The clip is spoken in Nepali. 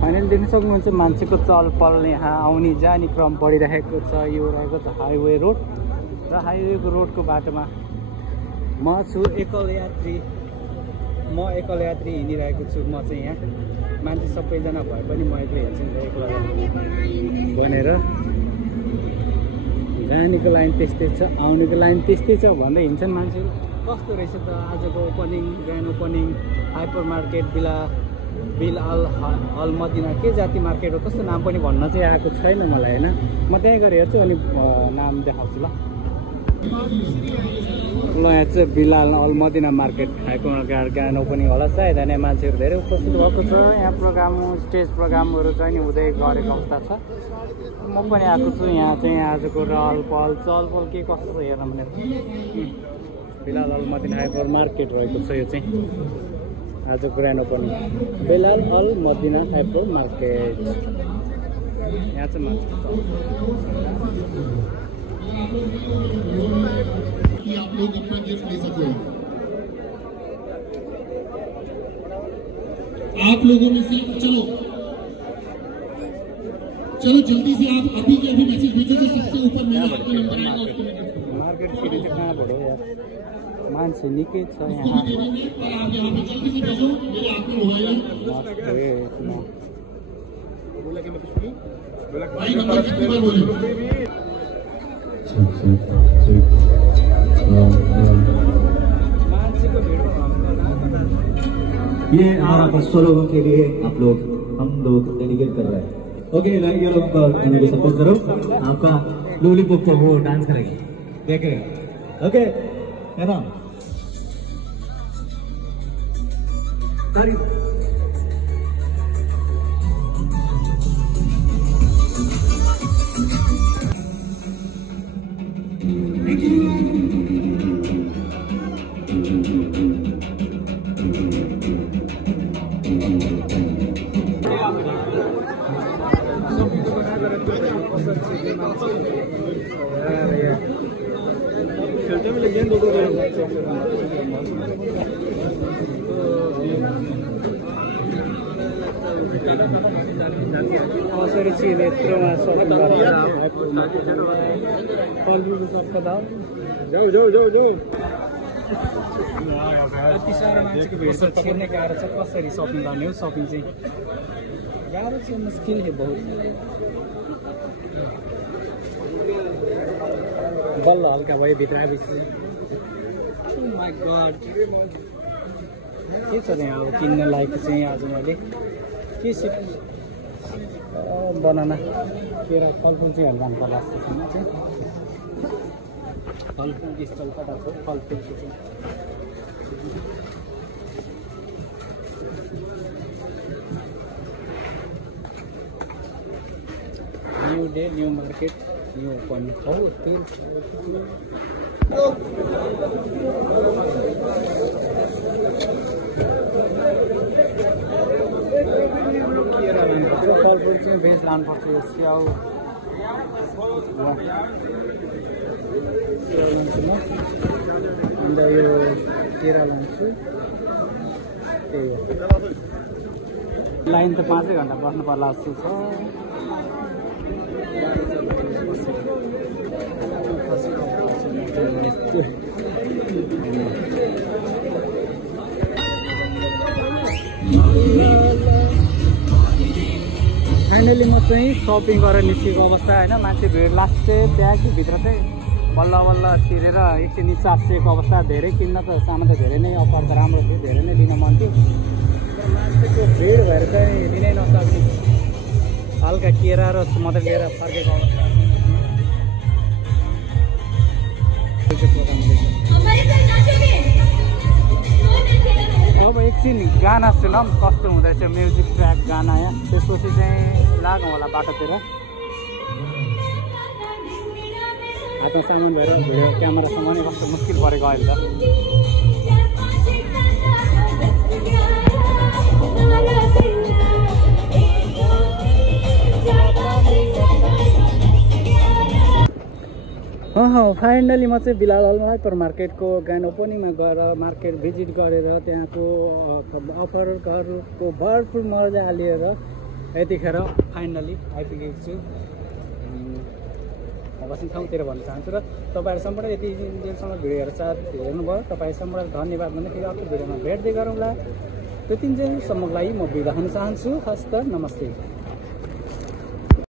फाइनली देख्न सक्नुहुन्छ मान्छेको चलपल यहाँ आउने जाने क्रम बढिरहेको छ। यो रहेको छ हाइवे रोड र हाइवेको रोडको बाटोमा म छु एकल यात्री हिँडिरहेको छु। म चाहिँ यहाँ मान्छे सबैजना भए पनि म एक्लै हिँड्छु एक्लै भनेर जानेको लाइन त्यस्तै छ आउनेको लाइन त्यस्तै छ भन्दै हिँड्छन् मान्छेहरू। कस्तो रहेछ त आजको opening grand opening hyper market Bilal Al Madina के जाति मार्केट हो कस्तो नाम पनि भन्न चाहिँ आएको छैन मलाई होइन। म त्यहीँ गएर हेर्छु अनि नाम देखाउँछु ल। यहाँ चाहिँ Bilal Al Madina market hyper market grand opening होला सायद होइन। मान्छेहरू धेरै उपस्थित भएको छ। यहाँ स्टेज प्रोग्रामहरू चाहिँ नि हुँदै गरेको अवस्था छ। म पनि आएको छु यहाँ चाहिँ आजको रहलपहल चलपल के कस्तो छ हेर्न भनेर। बिलाल अल मदिना हाइपर मार्केट रहेको छ यो चाहिँ आज grand opening Bilal Al Madina hyper market. यहाँ चाहिँ मान्छे आप लोग अपना गिफ्ट ले सको। आप लोगों में से चलो जल्दी से आप अभी के अभी मैसेज भेजो जो सबसे ऊपर मेरा आपका नंबर आएगा उसको मार्केट फेरि चाहिँ कहाँ पढ्यो यार मान्छे निकै छ यहाँ। आप यहाँ पे जल्दी से भेजो मेरे हाथ में मोबाइल है। बोला कि मैं कुछ नहीं बोला भाई नंबर कितनी बार बोले। ये आ रहा 500 लोगों के लिए हम लोग डेडिकेट कर रहे हैं। ओके ये लोग को सपोर्ट करो। आपका लॉलीपॉप को वो डांस करेंगे देख रहे ओके है ना। कसरी चाहिँ यत्रोमा सपिङ गरेर फलफुलको सबका दाम यति साह्रो मान्छेको भिड छ छिर्ने गाह्रो छ। कसरी सपिङ गर्ने हो सपिङ चाहिँ गाह्रो छ मुस्किल है बहुत। बल्ल हल्का भयो भित्र आएपछि माई गड के छ यहाँ अब किन्न लायक चाहिँ आज मैले के सिक बनाना केरा फलफुल चाहिँ हेर्नु पर्ला जस्तो छैन चाहिँ फलफुल स्टल कता छ फलफुल चाहिँ new day new market new opening हो तेल फलफुल चाहिँ भेज लानुपर्छ यो स्याउ लान्छु म अन्त यो केरा लान्छु। त्यही हो लाइन त 5 घन्टा बस्नु पर्ला जस्तो छ। फाइनली म चाहिँ सपिङ गरेर निस्केको अवस्था होइन। मान्छे भिड लास्टै ब्यागभित्र चाहिँ बल्ल बल्ल छिरेर एकछिन निसासिएको अवस्था। धेरै किन्न त सामान त धेरै नै अफर त राम्रो थियो धेरै नै लिन मन थियो मान्छेको भिड भएर चाहिँ लिनै नसक्ने हल्का केरा र मात्रै लिएर फर्केको अवस्था। अब एकछिन गाना सुनौँ कस्तो हुँदैछ म्युजिक ट्र्याक गाना यहाँ त्यसपछि चाहिँ लागौँ होला बाटोतिर। हातमा सामान भएर भिडियो क्यामेरासँग नै कस्तो मुस्किल परेको अहिले त। फाइनली म चाहिँ बिलाल हाइपर मार्केटको ग्रान्ड ओपनिङमा गएर मार्केट भिजिट गरेर त्यहाँको अफरहरूको भरपुर मजा लिएर यतिखेर फाइनली आइपुगेको छु बस्ने ठाउँतिर भन्न चाहन्छु र तपाईँहरू सम्पूर्ण यति जेलसम्म भिडियो हेर्नुभयो तपाईँ सम्पूर्ण धन्यवाद भन्दै फेरि अर्को भिडियोमा भेट्दै गरौँला। त्यतिन्जेलसम्मको लागि म बिदा हुन चाहन्छु। हस्त नमस्ते।